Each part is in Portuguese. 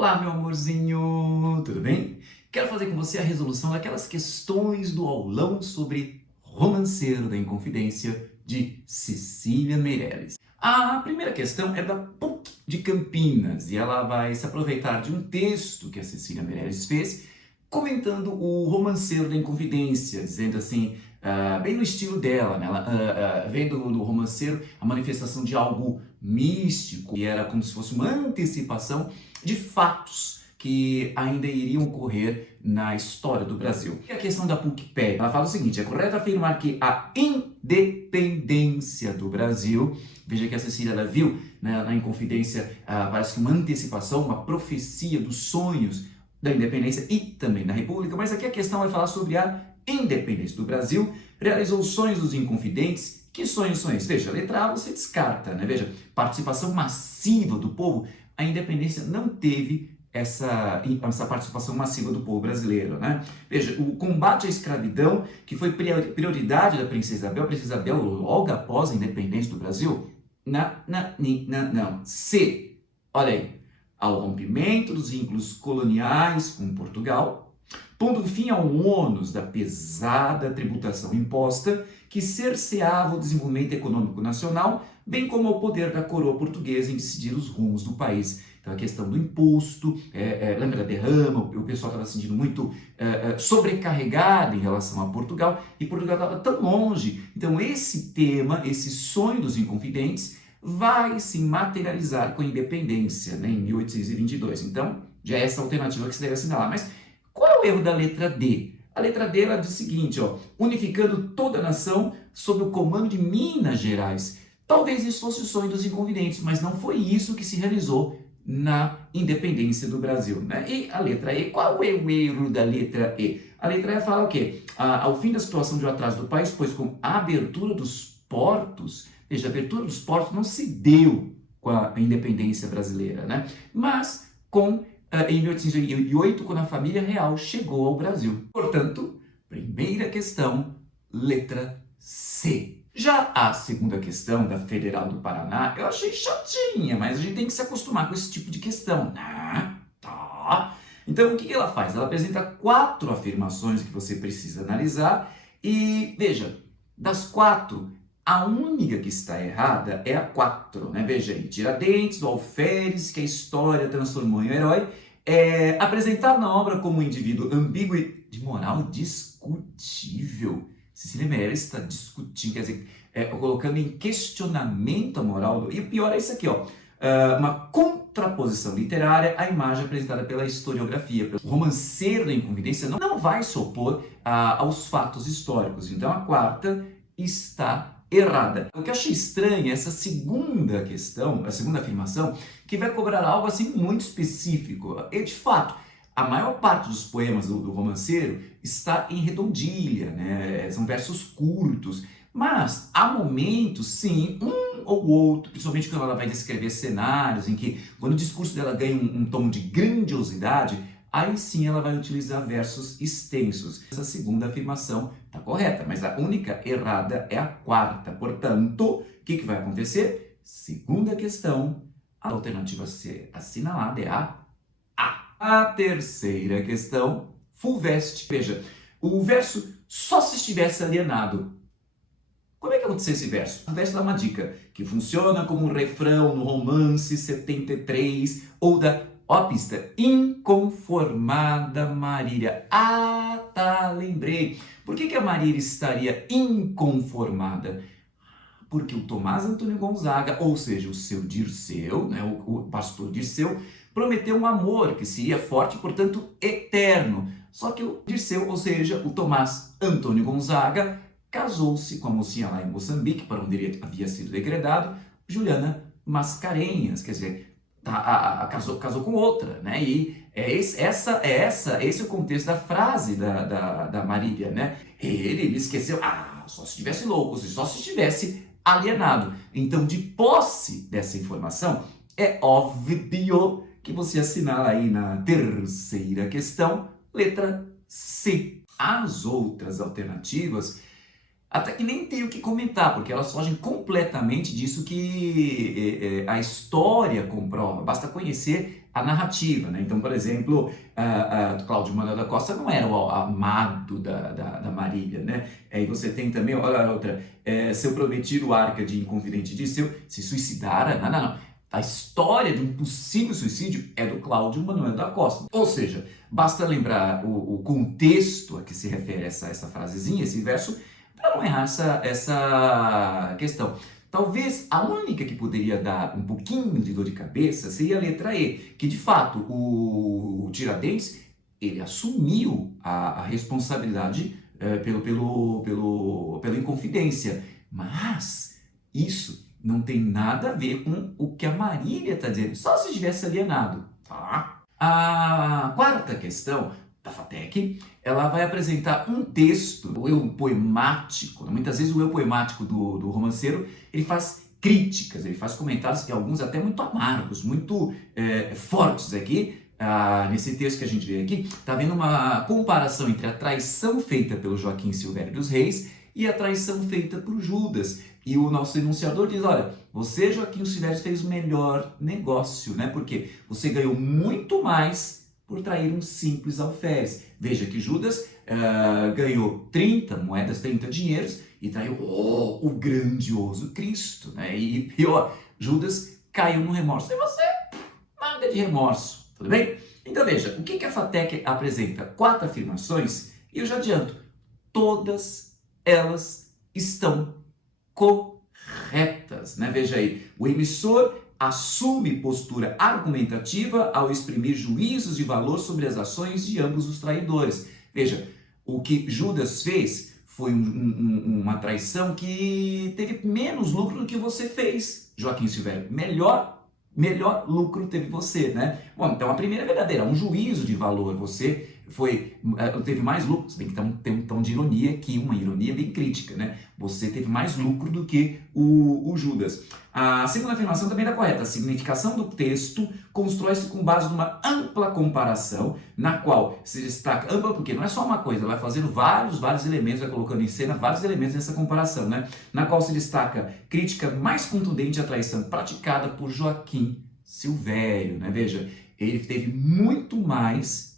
Olá, meu amorzinho, tudo bem? Quero fazer com você a resolução daquelas questões do aulão sobre Romanceiro da Inconfidência de Cecília Meirelles. A primeira questão é da PUC de Campinas e ela vai se aproveitar de um texto que a Cecília Meirelles fez comentando o Romanceiro da Inconfidência, dizendo assim, bem no estilo dela, né? Ela vendo no romanceiro a manifestação de algo místico, e era como se fosse uma antecipação de fatos que ainda iriam ocorrer na história do Brasil. E a questão da PUC pede, ela fala o seguinte: é correto afirmar que a independência do Brasil, veja que a Cecília ela viu, né, na Inconfidência, parece que uma antecipação, uma profecia dos sonhos da independência e também da República, mas aqui a questão vai falar sobre a independência do Brasil, realizou os sonhos dos Inconfidentes. Que sonhos são esses? Veja, a letra A você descarta, né? Veja, participação massiva do povo. A independência não teve essa participação massiva do povo brasileiro, né? Veja, o combate à escravidão, que foi prioridade da Princesa Isabel. A Princesa Isabel, logo após a independência do Brasil, não. C, olha aí, ao rompimento dos vínculos coloniais com Portugal, pondo fim ao ônus da pesada tributação imposta que cerceava o desenvolvimento econômico nacional, bem como ao poder da coroa portuguesa em decidir os rumos do país. Então a questão do imposto, lembra da derrama, o pessoal estava se sentindo muito sobrecarregado em relação a Portugal, e Portugal estava tão longe. Então esse tema, esse sonho dos Inconfidentes, vai se materializar com a independência, né, em 1822. Então já é essa alternativa que se deve assinalar. Mas qual é o erro da letra D? A letra D ela diz o seguinte, unificando toda a nação sob o comando de Minas Gerais. Talvez isso fosse o sonho dos Inconfidentes, mas não foi isso que se realizou na independência do Brasil, né? E a letra E, qual é o erro da letra E? A letra E fala o quê? Ao fim da situação de atraso do país, pois com a abertura dos portos, veja, a abertura dos portos não se deu com a independência brasileira, né? Mas em 1808, quando a família real chegou ao Brasil. Portanto, primeira questão, letra C. Já a segunda questão da Federal do Paraná, eu achei chatinha, mas a gente tem que se acostumar com esse tipo de questão. Tá. Então, o que ela faz? Ela apresenta 4 afirmações que você precisa analisar e, veja, das 4, a única que está errada é a 4, né? Veja aí, Tiradentes, do Alferes, que a história transformou em um herói, apresentar na obra como um indivíduo ambíguo e de moral discutível. Cecília Meirelles está discutindo, quer dizer, colocando em questionamento a moral. E o pior é isso aqui, uma contraposição literária à imagem apresentada pela historiografia. O Romanceiro da Inconfidência não vai se opor aos fatos históricos. Então a 4 está errada. O que eu achei estranho é essa segunda questão, a segunda afirmação, que vai cobrar algo assim muito específico. E de fato, a maior parte dos poemas do romanceiro está em redondilha, né? São versos curtos, mas há momentos, sim, um ou outro, principalmente quando ela vai descrever cenários em que, quando o discurso dela ganha um tom de grandiosidade, aí sim ela vai utilizar versos extensos. Essa segunda afirmação está correta, mas a única errada é a 4. Portanto, o que vai acontecer? Segunda questão, a alternativa a ser assinalada é a A. A terceira questão, Fulvestre. Veja, o verso só se estivesse alienado. Como é que aconteceu esse verso? O verso dá uma dica, que funciona como um refrão no romance 73 ou da pista, inconformada Marília. Tá, lembrei. Por que a Marília estaria inconformada? Porque o Tomás Antônio Gonzaga, ou seja, o seu Dirceu, né, o pastor Dirceu, prometeu um amor que seria forte e, portanto, eterno. Só que o Dirceu, ou seja, o Tomás Antônio Gonzaga, casou-se com a mocinha lá em Moçambique, para onde ele havia sido degradado, Juliana Mascarenhas, quer dizer, casou com outra, né? E esse é o contexto da frase da Marília, né? Ele esqueceu, só se estivesse louco, só se estivesse alienado. Então, de posse dessa informação, é óbvio que você assinala aí na terceira questão, letra C. As outras alternativas, até que nem tenho o que comentar, porque elas fogem completamente disso que a história comprova. Basta conhecer a narrativa, né? Então, por exemplo, Cláudio Manuel da Costa não era o amado da Marília, né? E você tem também, olha a outra, seu prometido Arca de Inconfidente Disseu se suicidara. Não, não, não. A história de um possível suicídio é do Cláudio Manuel da Costa. Ou seja, basta lembrar o contexto a que se refere essa frasezinha, esse verso, para não errar essa questão. Talvez a única que poderia dar um pouquinho de dor de cabeça seria a letra E, que de fato o Tiradentes ele assumiu a responsabilidade pela Inconfidência, mas isso não tem nada a ver com o que a Marília está dizendo, só se tivesse alienado, tá? A quarta questão da FATEC, ela vai apresentar um texto, o eu poemático. Muitas vezes o eu poemático do romanceiro, ele faz críticas, ele faz comentários, e alguns até muito amargos, muito fortes aqui. Nesse texto que a gente vê aqui, está vendo uma comparação entre a traição feita pelo Joaquim Silvério dos Reis e a traição feita por Judas. E o nosso enunciador diz, olha, você, Joaquim Silvério, fez o melhor negócio, né? Porque você ganhou muito mais por trair um simples alferes. Veja que Judas ganhou 30 moedas, 30 dinheiros, e traiu o grandioso Cristo, né? E pior, Judas caiu no remorso. E você, nada de remorso, tudo bem? Então veja, o que a FATEC apresenta? 4 afirmações, e eu já adianto, todas elas estão corretas, né? Veja aí, o emissor assume postura argumentativa ao exprimir juízos de valor sobre as ações de ambos os traidores. Veja, o que Judas fez foi uma traição que teve menos lucro do que você fez, Joaquim Silvério. Melhor lucro teve você, né? Bom, então a primeira é verdadeira, um juízo de valor. Você teve mais lucro, se bem que tem um tom de ironia aqui, uma ironia bem crítica, né? Você teve mais lucro do que o Judas. A segunda afirmação também está correta. A significação do texto constrói-se com base numa ampla comparação, na qual se destaca, ampla porque não é só uma coisa, ela vai fazendo vários elementos, vai colocando em cena vários elementos nessa comparação, né? Na qual se destaca crítica mais contundente à traição praticada por Joaquim Silvério, né? Veja, ele teve muito mais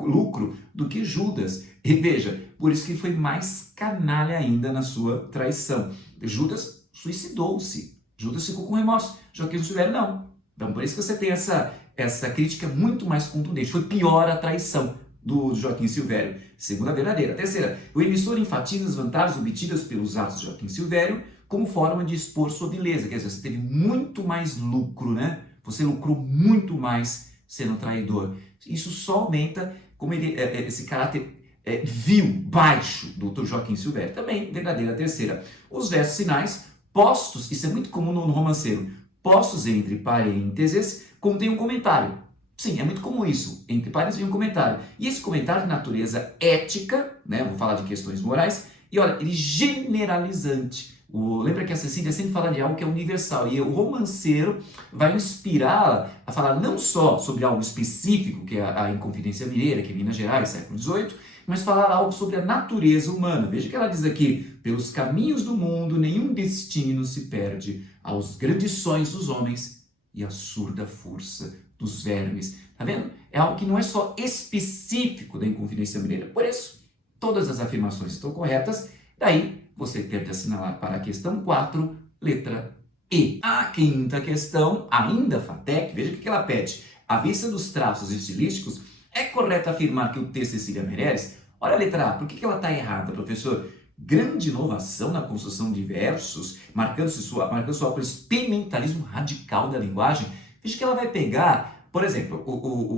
lucro do que Judas. E veja, por isso que foi mais canalha ainda na sua traição. Judas suicidou-se. Judas ficou com remorso. Joaquim Silvério não. Então por isso que você tem essa crítica muito mais contundente. Foi pior a traição do Joaquim Silvério. Segunda verdadeira. Terceira, o emissor enfatiza as vantagens obtidas pelos atos de Joaquim Silvério como forma de expor sua vileza. Quer dizer, você teve muito mais lucro, né? Você lucrou muito mais sendo traidor. Isso só aumenta como esse caráter vil, baixo do Dr. Joaquim Silvério. Também verdadeira. Terceira, os versos finais postos, isso é muito comum no romanceiro, postos entre parênteses, contém um comentário. Sim, é muito comum isso. Entre parênteses vem um comentário. E esse comentário de natureza ética, né? Vou falar de questões morais, e olha, ele é generalizante. Lembra que a Cecília sempre fala de algo que é universal, e o romanceiro vai inspirá-la a falar não só sobre algo específico, que é a Inconfidência Mineira, que é Minas Gerais, século XVIII, mas falar algo sobre a natureza humana. Veja que ela diz aqui, pelos caminhos do mundo nenhum destino se perde, aos grandes sonhos dos homens e à surda força dos vermes. Tá vendo? É algo que não é só específico da Inconfidência Mineira. Por isso, todas as afirmações estão corretas, daí você deve assinalar para a questão 4, letra E. A quinta questão, ainda FATEC, veja o que ela pede. À vista dos traços estilísticos, é correto afirmar que o texto de Cecília Meirelles, olha a letra A, por que ela está errada, professor? Grande inovação na construção de versos, marcando sua pelo experimentalismo radical da linguagem. Veja que ela vai pegar, por exemplo,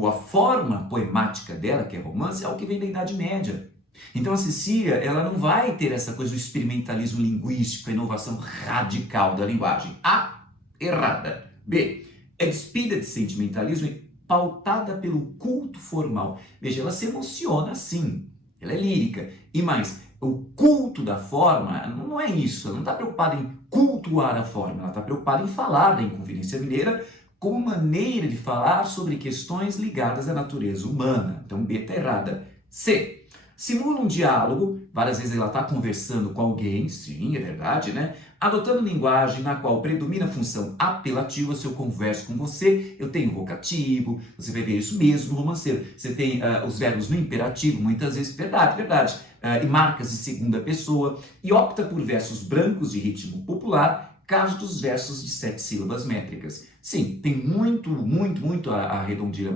a forma poemática dela, que é romance, é algo que vem da Idade Média. Então a Cecília, ela não vai ter essa coisa do experimentalismo linguístico, a inovação radical da linguagem. A, errada. B, é despida de sentimentalismo e pautada pelo culto formal. Veja, ela se emociona sim, ela é lírica. E mais, o culto da forma não é isso, ela não está preocupada em cultuar a forma, ela está preocupada em falar da Inconfidência Mineira como maneira de falar sobre questões ligadas à natureza humana. Então B está errada. C, Simula um diálogo, várias vezes ela está conversando com alguém, sim, é verdade, né? Adotando linguagem na qual predomina a função apelativa. Se eu converso com você, eu tenho vocativo, você vai ver isso mesmo no romanceiro. Você tem os verbos no imperativo, muitas vezes, verdade, verdade, e marcas de segunda pessoa, e opta por versos brancos de ritmo popular, caso dos versos de 7 sílabas métricas. Sim, tem muito a redondilha,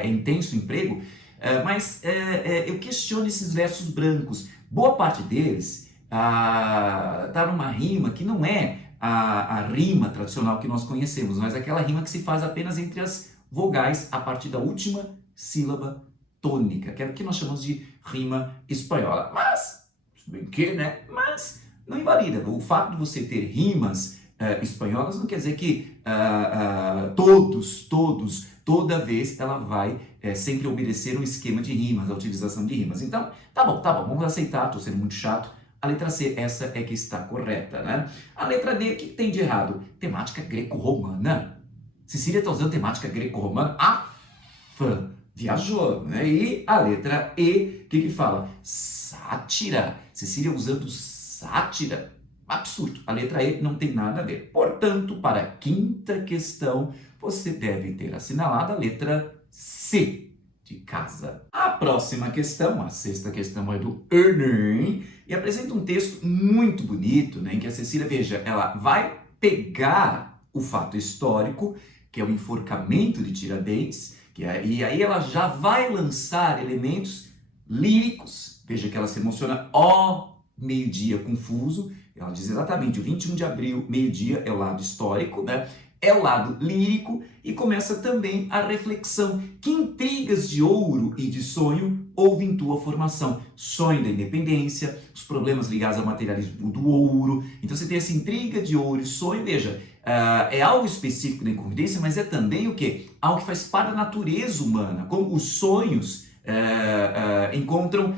é intenso o emprego, mas eu questiono esses versos brancos. Boa parte deles está numa rima que não é a rima tradicional que nós conhecemos, mas aquela rima que se faz apenas entre as vogais a partir da última sílaba tônica, que é o que nós chamamos de rima espanhola. Mas, se bem que, né? Mas não invalida. O fato de você ter rimas espanholas não quer dizer que toda vez ela vai sempre obedecer um esquema de rimas, a utilização de rimas. Então, tá bom, vamos aceitar, estou sendo muito chato. A letra C, essa é que está correta, né? A letra D, o que tem de errado? Temática greco-romana. Cecília está usando temática greco-romana? Viajou, né? E a letra E, o que fala? Sátira. Cecília usando sátira. Absurdo. A letra E não tem nada a ver. Portanto, para a quinta questão, você deve ter assinalado a letra C de casa. A próxima questão, a sexta questão, é do Enem e apresenta um texto muito bonito, né, em que a Cecília, veja, ela vai pegar o fato histórico, que é o enforcamento de Tiradentes, e aí ela já vai lançar elementos líricos. Veja que ela se emociona, meio-dia confuso. Ela diz exatamente, o 21 de abril, meio-dia, é o lado histórico, né? É o lado lírico, e começa também a reflexão. Que intrigas de ouro e de sonho houve em tua formação? Sonho da independência, os problemas ligados ao materialismo do ouro. Então você tem essa intriga de ouro e sonho, veja, é algo específico da Inconfidência, mas é também o quê? Algo que faz parte da natureza humana, como os sonhos encontram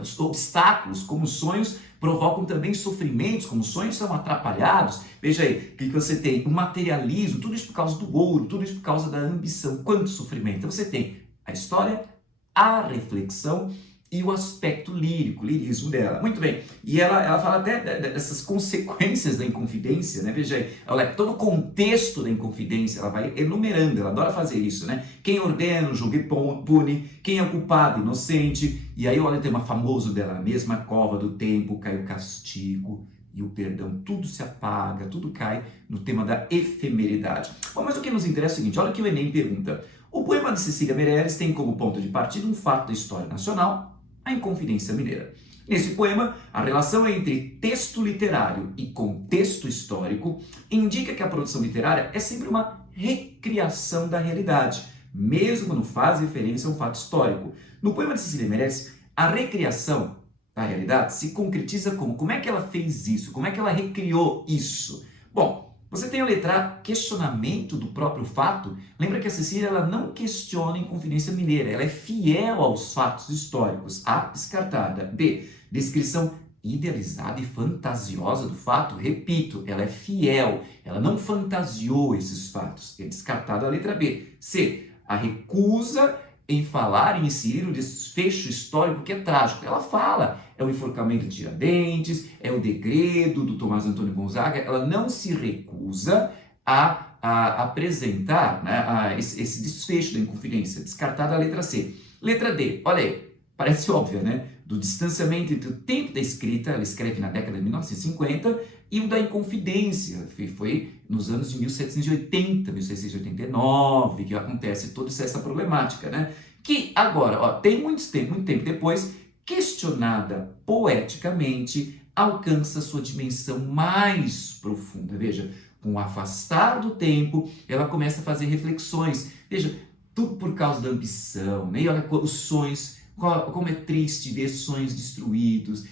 os obstáculos, como os sonhos provocam também sofrimentos, como os sonhos são atrapalhados. Veja aí, o que você tem? O materialismo, tudo isso por causa do ouro, tudo isso por causa da ambição. Quanto sofrimento? Então você tem a história, a reflexão e o aspecto lírico, o lirismo dela. Muito bem, e ela fala até dessas consequências da Inconfidência, né? Veja aí, todo o contexto da Inconfidência, ela vai enumerando, ela adora fazer isso, né? Quem ordena, julga e pune, quem é o culpado, inocente. E aí olha o tema famoso dela, na mesma cova do tempo cai o castigo e o perdão, tudo se apaga, tudo cai no tema da efemeridade. Bom, mas o que nos interessa é o seguinte, olha o que o Enem pergunta. O poema de Cecília Meirelles tem como ponto de partida um fato da história nacional, a Inconfidência Mineira. Nesse poema, a relação entre texto literário e contexto histórico indica que a produção literária é sempre uma recriação da realidade, mesmo quando faz referência a um fato histórico. No poema de Cecília Meirelles, a recriação da realidade se concretiza como é que ela fez isso? Como é que ela recriou isso? Bom, você tem a letra A, questionamento do próprio fato. Lembra que a Cecília ela não questiona a Inconfidência Mineira, ela é fiel aos fatos históricos. A, descartada. B, descrição idealizada e fantasiosa do fato. Repito, ela é fiel, ela não fantasiou esses fatos. É descartada a letra B. C, a recusa em falar e inserir o desfecho histórico que é trágico. Ela fala, é o enforcamento de Tiradentes, é o degredo do Tomás Antônio Gonzaga. Ela não se recusa a apresentar, né, esse desfecho da Inconfidência. Descartada a letra C. Letra D, olha aí, parece óbvia, né? Do distanciamento entre o tempo da escrita, ela escreve na década de 1950, e o da Inconfidência, foi nos anos de 1780, 1689, que acontece toda essa problemática, né? Que agora, tem muito tempo depois, questionada poeticamente, alcança sua dimensão mais profunda. Veja, com o afastar do tempo, ela começa a fazer reflexões. Veja, tudo por causa da ambição, né? E olha os sonhos, como é triste ver sonhos destruídos,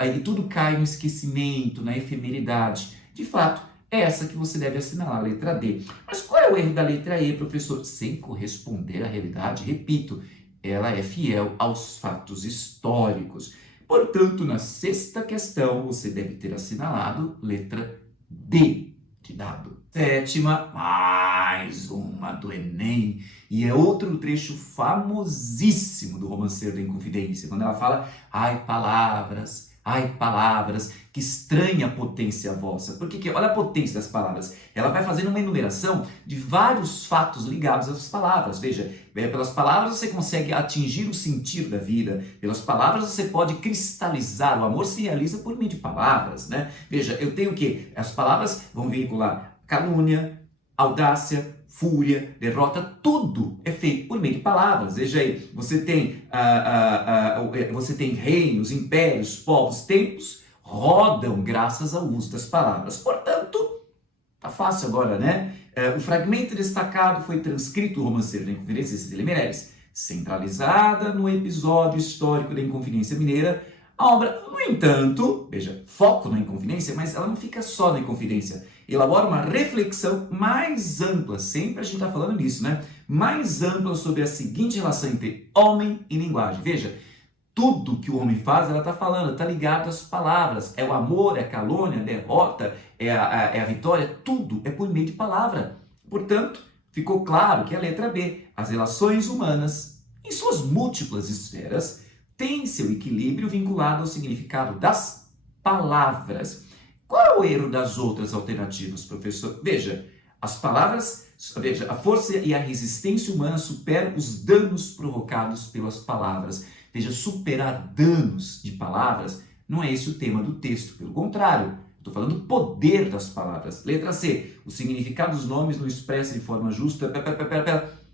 aí tudo cai no esquecimento, na efemeridade. De fato, é essa que você deve assinalar, a letra D. Mas qual é o erro da letra E, professor? Sem corresponder à realidade, repito, ela é fiel aos fatos históricos. Portanto, na sexta questão, você deve ter assinalado letra D de dado. Sétima, mais uma do Enem, e é outro trecho famosíssimo do Romanceiro da Inconfidência, quando ela fala, ai palavras, que estranha potência vossa. Por que? Olha a potência das palavras. Ela vai fazendo uma enumeração de vários fatos ligados às palavras. Veja, pelas palavras você consegue atingir o sentido da vida, pelas palavras você pode cristalizar, o amor se realiza por meio de palavras, né? Veja, eu tenho o quê? As palavras vão vincular calúnia, audácia, fúria, derrota, tudo é feito por meio de palavras. Veja aí, você tem reinos, impérios, povos, tempos, rodam graças ao uso das palavras. Portanto, tá fácil agora, né? O fragmento destacado foi transcrito do Romanceiro da Inconfidência de Cecília Meirelles, centralizada no episódio histórico da Inconfidência Mineira. A obra, no entanto, veja, foco na Inconfidência, mas ela não fica só na Inconfidência. Elabora uma reflexão mais ampla, sempre a gente está falando nisso, né? Mais ampla sobre a seguinte relação entre homem e linguagem. Veja, tudo que o homem faz, ela está falando, está ligado às palavras. É o amor, é a calúnia, é a derrota, é a vitória, tudo é por meio de palavra. Portanto, ficou claro que a letra B, as relações humanas, em suas múltiplas esferas, tem seu equilíbrio vinculado ao significado das palavras. Qual é o erro das outras alternativas, professor? Veja, as palavras, veja, a força e a resistência humana superam os danos provocados pelas palavras. Veja, superar danos de palavras não é esse o tema do texto, pelo contrário, estou falando do poder das palavras. Letra C, o significado dos nomes não expressa de forma justa.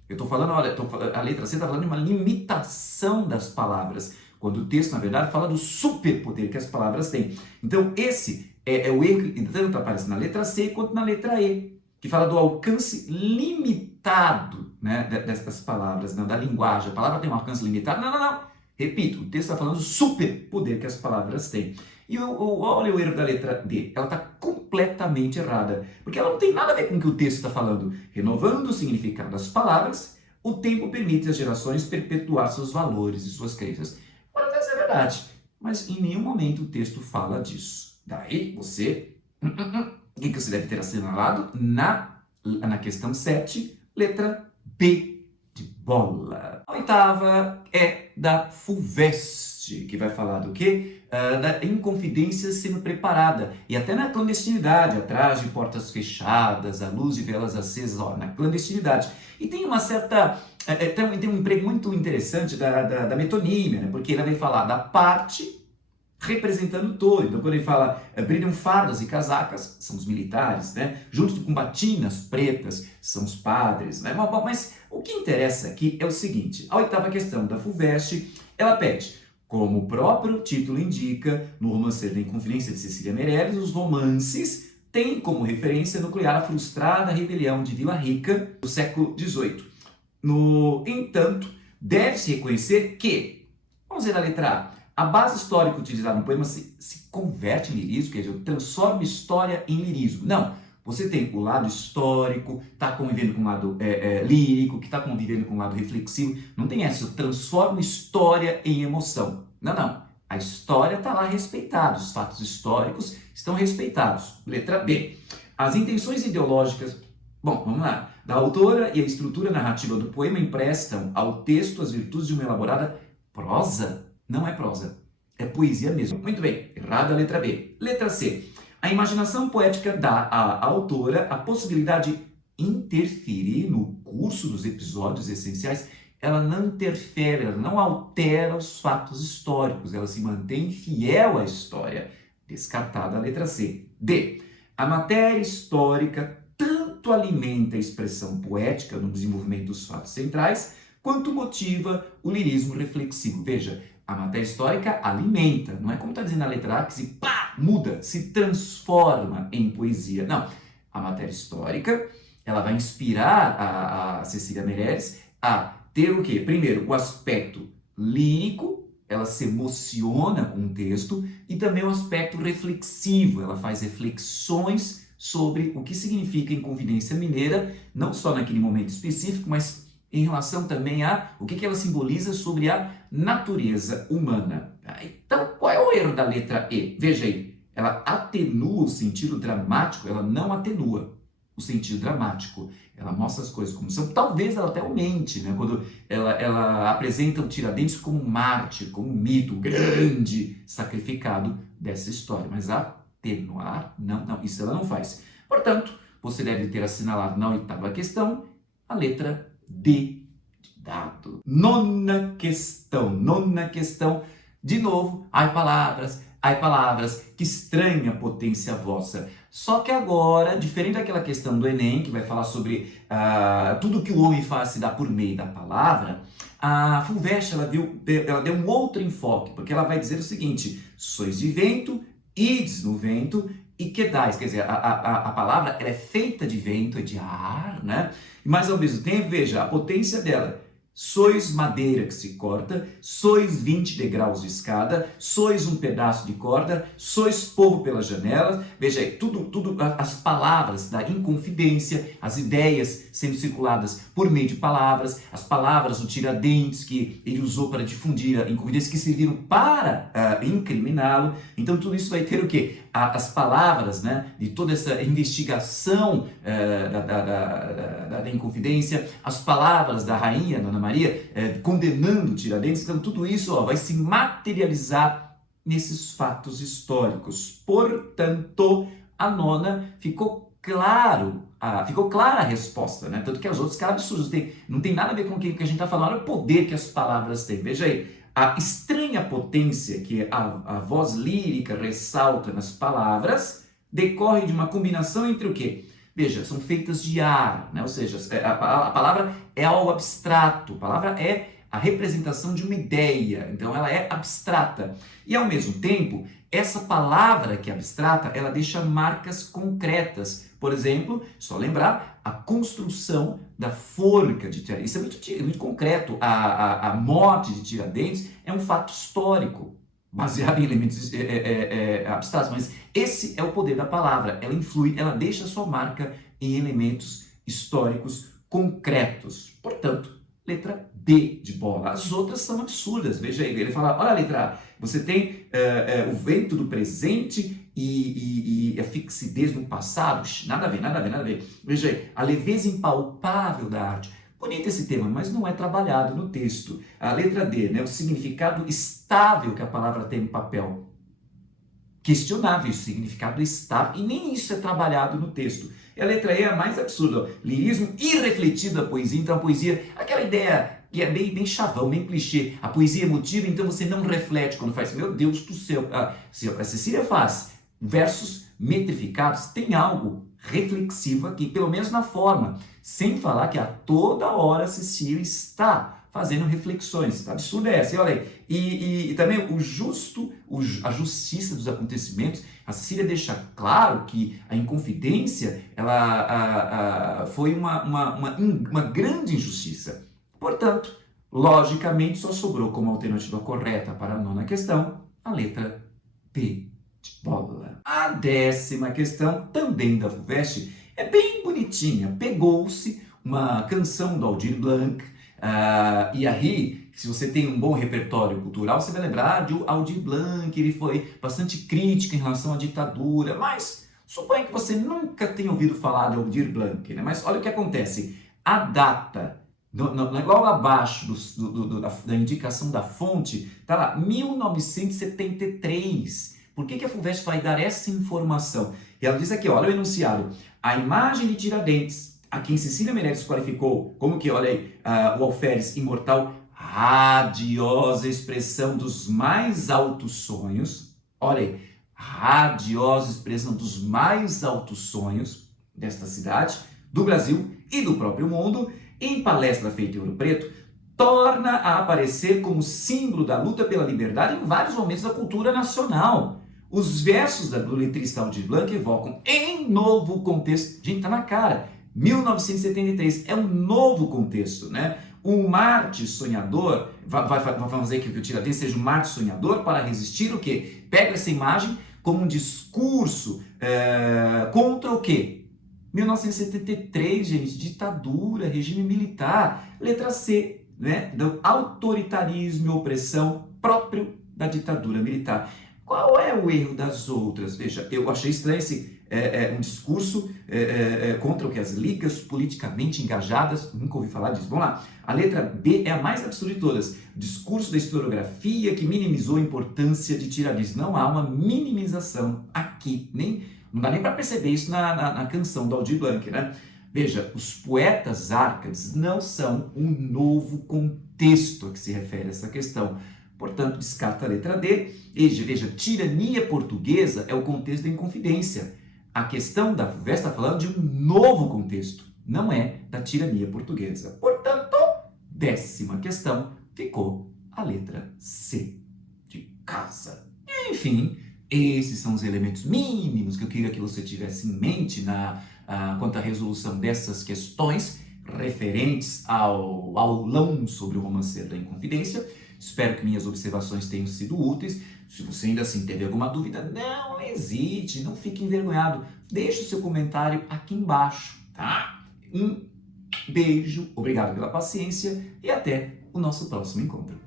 Eu estou falando, olha, a letra C está falando de uma limitação das palavras, quando o texto, na verdade, fala do superpoder que as palavras têm. Então, esse é o erro que tanto aparece na letra C quanto na letra E, que fala do alcance limitado, né, dessas palavras, né, da linguagem. A palavra tem um alcance limitado? Não. Repito, o texto está falando do superpoder que as palavras têm. E olha o erro da letra D, ela está completamente errada, porque ela não tem nada a ver com o que o texto está falando. Renovando o significado das palavras, o tempo permite às gerações perpetuar seus valores e suas crenças. Ora, essa é verdade, mas em nenhum momento o texto fala disso. Daí você, o que você deve ter assinalado na questão 7, letra B de bola. A oitava é da FUVEST, que vai falar do quê? Da inconfidência sendo preparada, e até na clandestinidade, atrás de portas fechadas, à luz de velas acesas, ó, na clandestinidade. E tem uma certa, tem um emprego muito interessante da metonímia, né? Porque ele vai falar da parte representando o todo. Então, quando ele fala brilham fardas e casacas, são os militares, né? Junto com batinas pretas, são os padres, né? Mas o que interessa aqui é o seguinte, a oitava questão da FUVEST, ela pede, como o próprio título indica, no Romanceiro da Inconfidência de Cecília Meirelles, os romances têm como referência nuclear a frustrada rebelião de Vila Rica do século XVIII. No entanto, deve-se reconhecer que, vamos ver a letra A base histórica utilizada no poema se converte em lirismo, quer dizer, transforma história em lirismo. Não, você tem o lado histórico, está convivendo com o lado lírico, que está convivendo com o lado reflexivo. Não tem essa, eu transformo história em emoção. Não. A história está lá respeitada, os fatos históricos estão respeitados. Letra B. As intenções ideológicas, bom, vamos lá, da autora e a estrutura narrativa do poema emprestam ao texto as virtudes de uma elaborada prosa. Não é prosa, é poesia mesmo. Muito bem, errada a letra B. Letra C. A imaginação poética dá à autora a possibilidade de interferir no curso dos episódios essenciais. Ela não interfere, ela não altera os fatos históricos, ela se mantém fiel à história. Descartada a letra C. D. A matéria histórica tanto alimenta a expressão poética no desenvolvimento dos fatos centrais, quanto motiva o lirismo reflexivo. Veja, a matéria histórica alimenta, não é como está dizendo a letra A, que se muda, se transforma em poesia. Não, a matéria histórica, ela vai inspirar a Cecília Meirelles a ter o quê? Primeiro, o aspecto lírico, ela se emociona com o texto, e também o aspecto reflexivo, ela faz reflexões sobre o que significa Inconfidência Mineira, não só naquele momento específico, mas em relação também a o que ela simboliza sobre a natureza humana. Então, qual é o erro da letra E? Veja aí, ela atenua o sentido dramático, ela não atenua o sentido dramático. Ela mostra as coisas como são. Talvez ela até aumente, né? Quando ela apresenta o Tiradentes como um mártir, como um mito, um grande sacrificado dessa história. Mas atenuar, não, isso ela não faz. Portanto, você deve ter assinalado na 8ª questão a letra D de dado. Nona questão. De novo, ai palavras, que estranha potência vossa. Só que agora, diferente daquela questão do Enem, que vai falar sobre tudo que o homem faz se dá por meio da palavra, a FUVEST ela deu um outro enfoque, porque ela vai dizer o seguinte: sois de vento, ides no vento e quedais. Quer dizer, a palavra ela é feita de vento, é de ar, né? Mas ao mesmo tempo, veja, a potência dela. Sois madeira que se corta, sois 20 degraus de escada, sois um pedaço de corda, sois povo pelas janelas. Veja aí, tudo as palavras da Inconfidência, as ideias sendo circuladas por meio de palavras, as palavras do Tiradentes que ele usou para difundir a Inconfidência, que serviram para incriminá-lo. Então tudo isso vai ter o quê? As palavras, né, de toda essa investigação da Inconfidência, as palavras da rainha Dona Maria condenando Tiradentes. Então tudo isso vai se materializar nesses fatos históricos. Portanto, a nona ficou clara a resposta, né? Tanto que as outras ficaram absurdas, não tem nada a ver com o que a gente está falando, olha o poder que as palavras têm. Veja aí, a estranha potência que a voz lírica ressalta nas palavras decorre de uma combinação entre o quê? Veja, são feitas de ar, né? Ou seja, a palavra é algo abstrato, a palavra é a representação de uma ideia, então ela é abstrata. E ao mesmo tempo, essa palavra que é abstrata, ela deixa marcas concretas. Por exemplo, só lembrar a construção da forca de Tiradentes. Isso é muito concreto. A morte de Tiradentes é um fato histórico, baseado em elementos abstratos, mas esse é o poder da palavra. Ela influi, ela deixa sua marca em elementos históricos concretos. Portanto, letra B de bola. As outras são absurdas. Veja aí, ele fala, olha a letra A, você tem o vento do presente e a fixidez do passado. Nada a ver. Veja aí, a leveza impalpável da arte. Bonito esse tema, mas não é trabalhado no texto. A letra D, né, o significado estável que a palavra tem no papel. Questionável esse significado estável, e nem isso é trabalhado no texto. E a letra E é a mais absurda. Lirismo irrefletido da poesia. Então a poesia, aquela ideia que é bem chavão, bem clichê. A poesia emotiva, então você não reflete quando faz. Meu Deus do céu. A Cecília faz versos metrificados, tem algo reflexivo aqui, pelo menos na forma. Sem falar que a toda hora a Cecília está fazendo reflexões. Absurdo é essa, e olha aí. E também a justiça dos acontecimentos. A Cecília deixa claro que a Inconfidência ela foi uma grande injustiça. Portanto, logicamente, só sobrou como alternativa correta para a nona questão a letra P de bola. A 10ª questão, também da FUVEST, é bem bonitinha. Pegou-se uma canção do Aldir Blanc, e aí, se você tem um bom repertório cultural, você vai lembrar de Aldir Blanc. Ele foi bastante crítico em relação à ditadura, mas suponho que você nunca tenha ouvido falar de Aldir Blanc, né? Mas olha o que acontece, a data, logo abaixo da indicação da fonte, está lá, 1973. Por que a FUVEST vai dar essa informação? E ela diz aqui, olha o enunciado, a imagem de Tiradentes, a quem Cecília Meirelles qualificou como que, olha aí, o alferes imortal, radiosa expressão dos mais altos sonhos, olha aí, radiosa expressão dos mais altos sonhos desta cidade, do Brasil e do próprio mundo, em palestra feita em Ouro Preto, torna a aparecer como símbolo da luta pela liberdade em vários momentos da cultura nacional. Os versos do letrista Aldir Blanc evocam em novo contexto, gente, tá na cara, 1973, é um novo contexto, né? Um Marte sonhador, vamos dizer que o Tiradentes seja um Marte sonhador para resistir o quê? Pega essa imagem como um discurso contra o quê? 1973, gente, ditadura, regime militar. Letra C, né? Do autoritarismo e opressão próprio da ditadura militar. Qual é o erro das outras? Veja, eu achei estranho esse um discurso contra o que as ligas politicamente engajadas, nunca ouvi falar disso. Vamos lá. A letra B é a mais absurda de todas. Discurso da historiografia que minimizou a importância de Tiradentes. Não há uma minimização aqui, não dá nem para perceber isso na canção do Aldir Blanc, né? Veja, os poetas árcades não são um novo contexto a que se refere essa questão. Portanto, descarta a letra D. Veja, tirania portuguesa é o contexto da Inconfidência. A questão da FUVEST está falando de um novo contexto, não é da tirania portuguesa. Portanto, 10ª questão, ficou a letra C, de casa. Enfim, esses são os elementos mínimos que eu queria que você tivesse em mente quanto à resolução dessas questões referentes ao aulão sobre o Romanceiro da Inconfidência. Espero que minhas observações tenham sido úteis. Se você ainda assim teve alguma dúvida, não hesite, não fique envergonhado. Deixe o seu comentário aqui embaixo, tá? Um beijo, obrigado pela paciência e até o nosso próximo encontro.